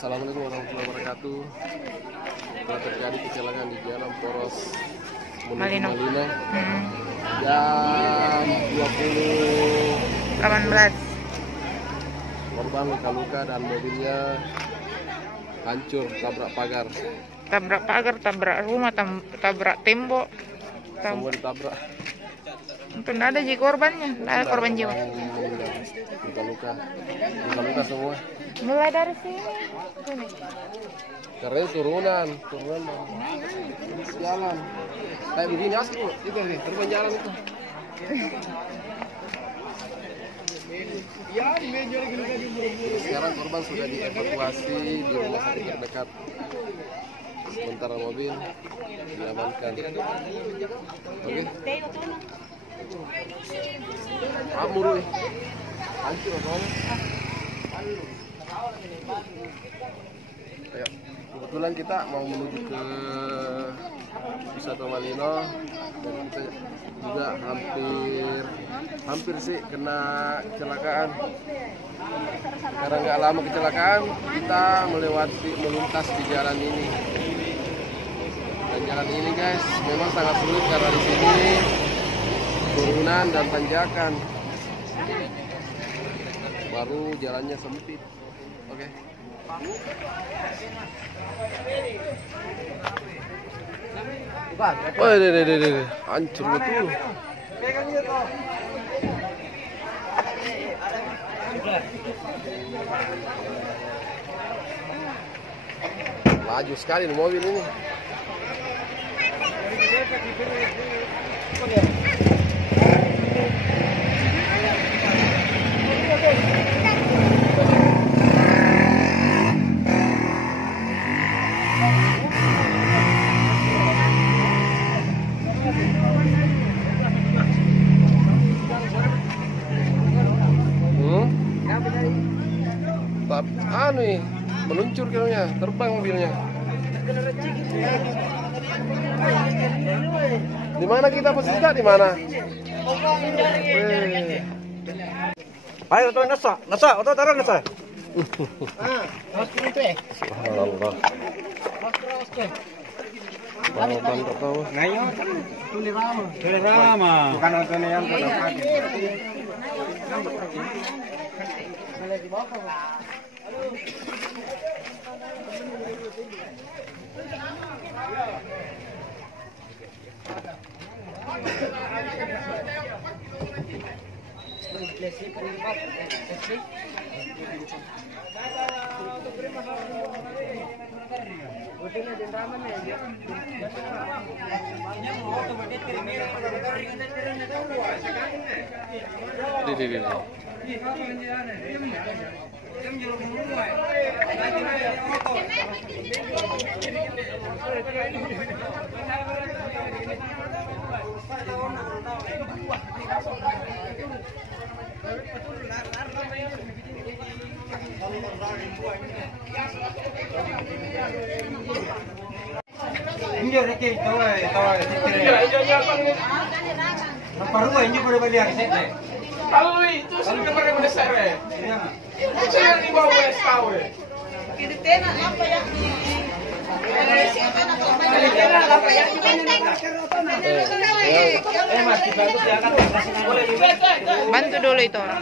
Assalamualaikum warahmatullahi wabarakatuh. Telah terjadi kecelakaan di jalan Poros menuju Malino. Jam 18. Korban luka-luka dan mobilnya hancur, tabrak pagar. Tabrak pagar, tabrak rumah, tabrak tembok. Semua ditabrak. Untuk ada ji korbannya, ada korban jiwa. Luka-luka semua. Mulai dari sini. Karena turunan jalan. Kayak begini asli, itu nih, terbang jalan itu. Sekarang korban sudah dievakuasi di rumah sakit terdekat. Sementara mobil diamankan. Oke. Amur, hancur soalnya. Ayo, kebetulan kita mau menuju ke wisata Malino dan kita juga hampir sih kena kecelakaan. Karena nggak lama kecelakaan, kita meluntas di jalan ini. Dan jalan ini guys, memang sangat sulit karena di sini turunan dan tanjakan. Baru jalannya sempit. Oke. Oh, deh, hancur betul. Laju sekali mobil ini. Meluncur kayaknya, terbang mobilnya. Di mana kita posisi di mana? Ayo tuh nasa, atau taruh nasa. Subhanallah. Rama. Bukan nonton yang pada pagi. Injo reke tawa Paruwa injo pada balik hari sete. Kalau itu sudah kemarin besar ya. Itu yang di bawah tahu ya. Kita tena apa yang di bantu dulu itu orang.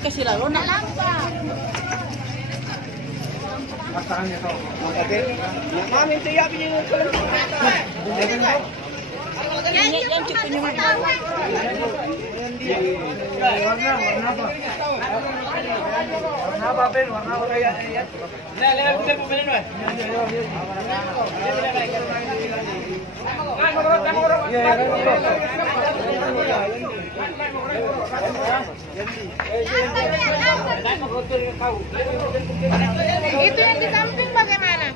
Kasih lalu nak lampa. Yang cukupnya mana? Warna apa Ben? Warna apa kayak? Lihat kita pembelian weh. Itu yang di samping bagaimana?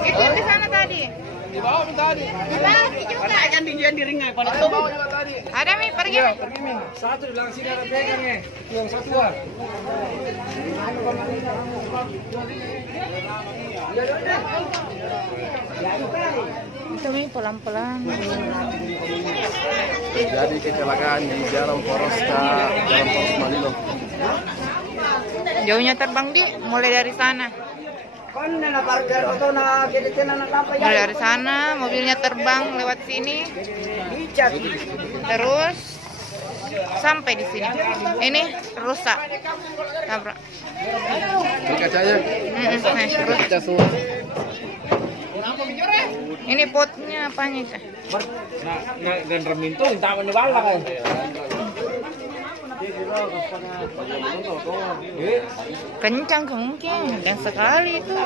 Itu yang di sana tadi. Di bawah tadi. Di bawah juga. Kan tinggian di ringan pada itu. Ada Mi, pergi Mi. Pergi Mi. Satu di belakang sini ada pegang nih. Yang satu ah. Ya, Itu Mi pelan-pelan. Terjadi kecelakaan di Jalan Poros Manilo. Jauhnya terbang di, mulai dari sana. Mulai dari sana, mobilnya terbang lewat sini. Terus sampai di sini. Ini rusak. Tabrak. Ini kacanya? Terus Kaca semua. ini potnya apanya itu? Dan remintu tak menebal kan. Kencang mungkin dan sekali itu.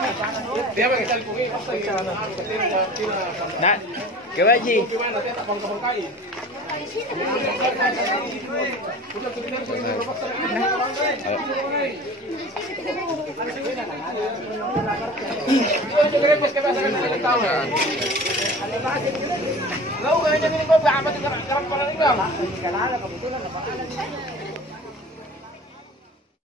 Nah, kewaji. Kecelakaan.